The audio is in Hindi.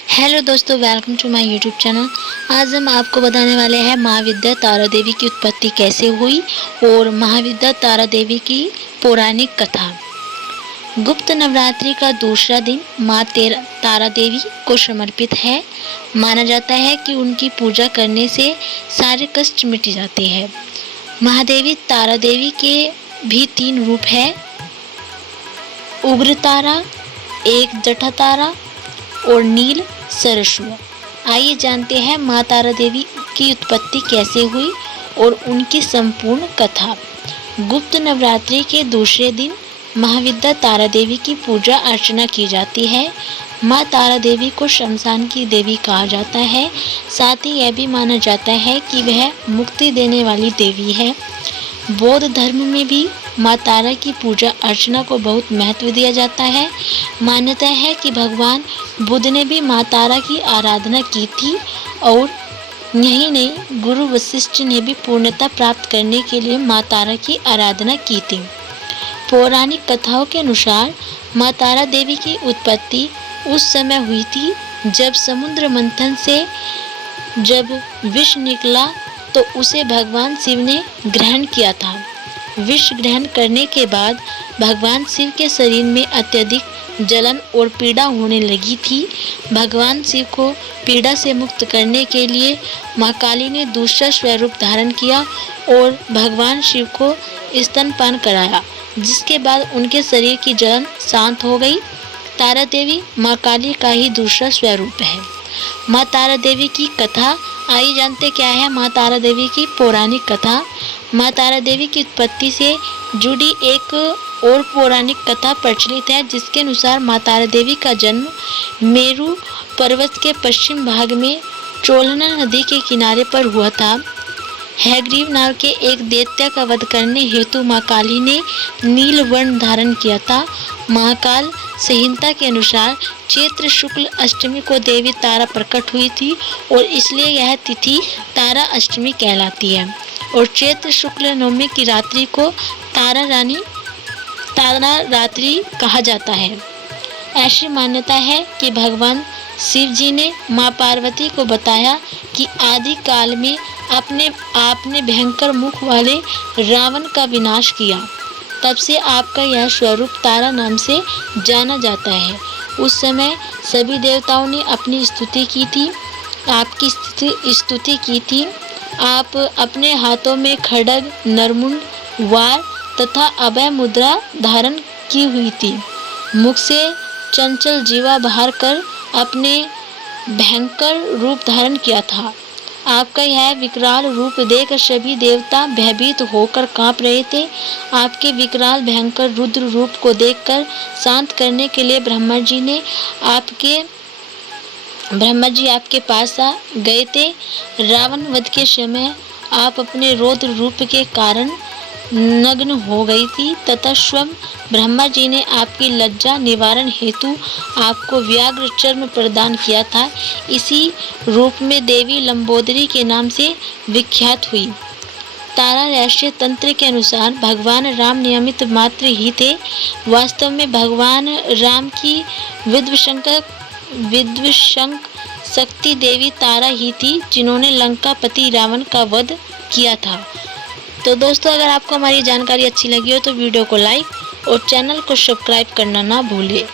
हेलो दोस्तों, welcome to my YouTube channel. आज हम आपको बताने वाले हैं महाविद्या तारा देवी की उत्पत्ति कैसे हुई और महाविद्या तारा देवी की पौराणिक कथा। गुप्त नवरात्रि का दूसरा दिन माँ तारा देवी को समर्पित है। माना जाता है कि उनकी पूजा करने से सारे कष्ट मिट जाते हैं। महादेवी तारा देवी के भी 3 रूप हैं, उग्र तारा, एक जटा तारा और नील सरस्वती। आइए जानते हैं माँ तारा देवी की उत्पत्ति कैसे हुई और उनकी संपूर्ण कथा। गुप्त नवरात्रि के दूसरे दिन महाविद्या तारा देवी की पूजा अर्चना की जाती है। माँ तारा देवी को शमशान की देवी कहा जाता है। साथ ही यह भी माना जाता है कि वह मुक्ति देने वाली देवी है। बौद्ध धर्म में भी माँ तारा की पूजा अर्चना को बहुत महत्व दिया जाता है। मान्यता है कि भगवान बुद्ध ने भी माँ तारा की आराधना की थी और यही नहीं, गुरु वशिष्ठ ने भी पूर्णता प्राप्त करने के लिए माँ तारा की आराधना की थी। पौराणिक कथाओं के अनुसार माँ तारा देवी की उत्पत्ति उस समय हुई थी जब समुद्र मंथन से जब विष निकला तो उसे भगवान शिव ने ग्रहण किया था। विष ग्रहण करने के बाद भगवान शिव के शरीर में अत्यधिक जलन और पीड़ा होने लगी थी। भगवान शिव को पीड़ा से मुक्त करने के लिए माँ काली ने दूसरा स्वरूप धारण किया और भगवान शिव को स्तनपान कराया, जिसके बाद उनके शरीर की जलन शांत हो गई। तारा देवी माँ काली का ही दूसरा स्वरूप है। माँ तारा देवी की कथा, आइए जानते क्या है माँ तारा देवी की पौराणिक कथा। माँ तारा देवी की उत्पत्ति से जुड़ी एक और पौराणिक कथा प्रचलित है, जिसके अनुसार माँ तारा देवी का जन्म मेरु पर्वत के पश्चिम भाग में चोलना नदी के किनारे पर हुआ था। हैग्रीव नाम के एक दैत्य का वध करने हेतु माँ काली ने नील वर्ण धारण किया था। महाकाल संहिता के अनुसार चैत्र शुक्ल अष्टमी को देवी तारा प्रकट हुई थी और इसलिए यह तिथि तारा अष्टमी कहलाती है। और चैत्र शुक्ल नवमी की रात्रि को तारा रात्रि कहा जाता है। ऐसी मान्यता है कि भगवान शिव जी ने माँ पार्वती को बताया कि आदि काल में आपने भयंकर मुख वाले रावण का विनाश किया। तब से आपका यह स्वरूप तारा नाम से जाना जाता है। उस समय सभी देवताओं ने अपनी स्तुति की थी, आपकी स्तुति की थी। आप अपने हाथों में खड्ग, नरमुंड, वार तथा अभय मुद्रा धारण की हुई थी। मुख से चंचल जीवा बाहर कर अपने भयंकर रूप धारण किया था। आपका यह विकराल रूप देख सभी देवता भयभीत होकर कांप रहे थे। आपके विकराल भयंकर रुद्र रूप को देखकर शांत करने के लिए ब्रह्मा जी आपके पास आ गए थे। रावण वध के समय आप अपने रौद्र रूप के कारण नग्न हो गई थी तथा स्वयं ब्रह्मा जी ने आपकी लज्जा निवारण हेतु आपको व्याघ्र चर्म प्रदान किया था। इसी रूप में देवी लंबोदरी के नाम से विख्यात हुई। तारा राष्ट्रीय तंत्र के अनुसार भगवान राम नियमित मात्र ही थे। वास्तव में भगवान राम की विध्वंसक शक्ति देवी तारा ही थी, जिन्होंने लंकापति रावण का वध किया था। तो दोस्तों, अगर आपको हमारी जानकारी अच्छी लगी हो तो वीडियो को लाइक और चैनल को सब्सक्राइब करना ना भूलें।